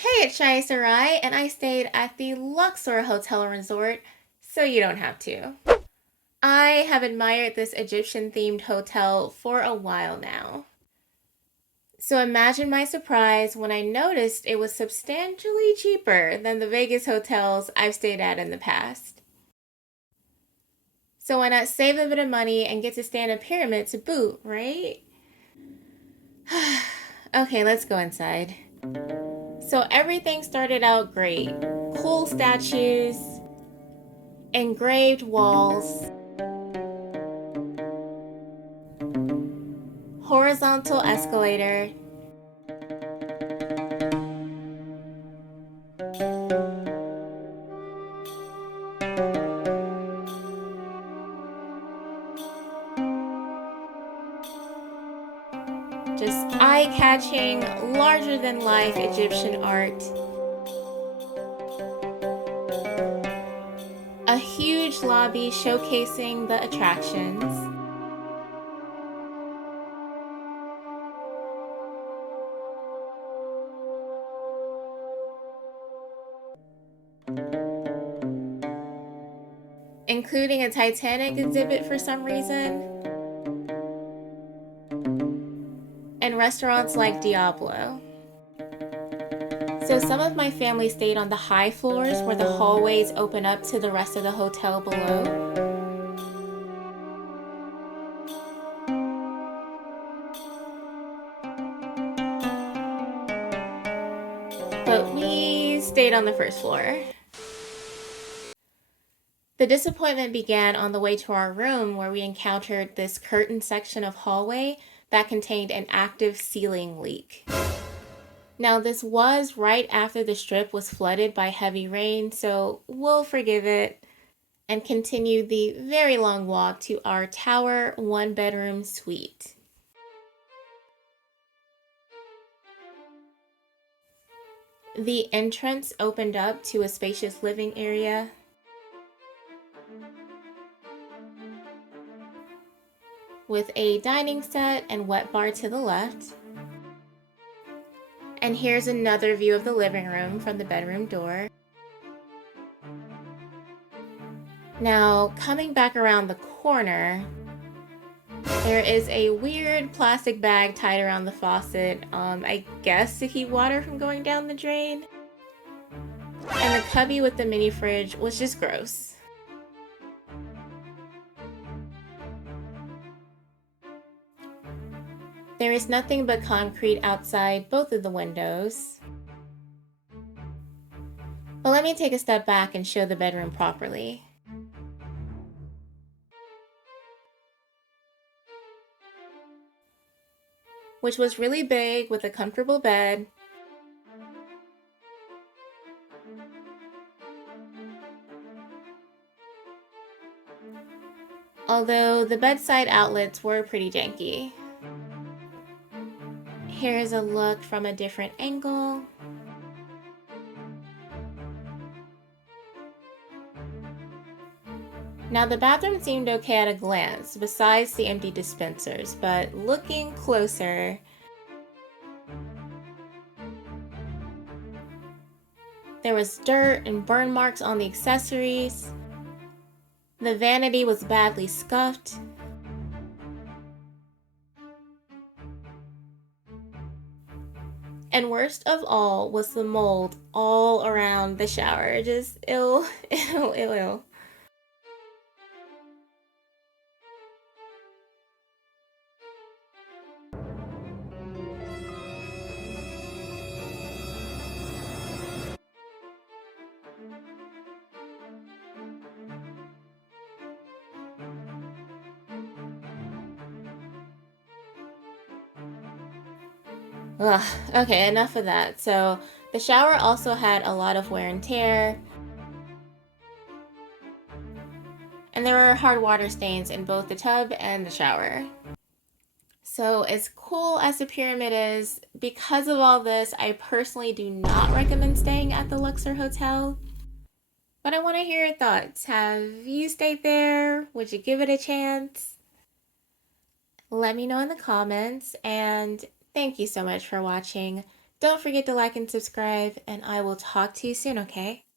Hey, it's Shai Sarai, and I stayed at the Luxor Hotel and Resort, so you don't have to. I have admired this Egyptian themed hotel for a while now. So imagine my surprise when I noticed it was substantially cheaper than the Vegas hotels I've stayed at in the past. So why not save a bit of money and get to stand a pyramid to boot, right? Okay, let's go inside. So everything started out great. Cool statues, engraved walls, horizontal escalator, just eye catching, larger than life Egyptian art, a huge lobby showcasing the attractions, including a Titanic exhibit for some reason, and restaurants like Diablo. So some of my family stayed on the high floors where the hallways open up to the rest of the hotel below. But we stayed on the first floor. The disappointment began on the way to our room where we encountered this curtained section of hallway that contained an active ceiling leak. Now, this was right after the strip was flooded by heavy rain, so we'll forgive it and continue the very long walk to our tower one bedroom suite. The entrance opened up to a spacious living area with a dining set and wet bar to the left. And here's another view of the living room from the bedroom door. Now, coming back around the corner, there is a weird plastic bag tied around the faucet, I guess to keep water from going down the drain. And the cubby with the mini fridge was just gross. There is nothing but concrete outside both of the windows. But let me take a step back and show the bedroom properly. Which was really big with a comfortable bed, although the bedside outlets were pretty janky. Here's a look from a different angle. Now the bathroom seemed okay at a glance, besides the empty dispensers, but looking closer, there was dirt and burn marks on the accessories. The vanity was badly scuffed. And worst of all was the mold all around the shower. Just ill, ill, ill, ill. Ugh, okay, enough of that. So the shower also had a lot of wear and tear, and there were hard water stains in both the tub and the shower. So as cool as the pyramid is, because of all this, I personally do not recommend staying at the Luxor Hotel. But I want to hear your thoughts. Have you stayed there? Would you give it a chance? Let me know in the comments, and thank you so much for watching. Don't forget to like and subscribe, and I will talk to you soon, okay?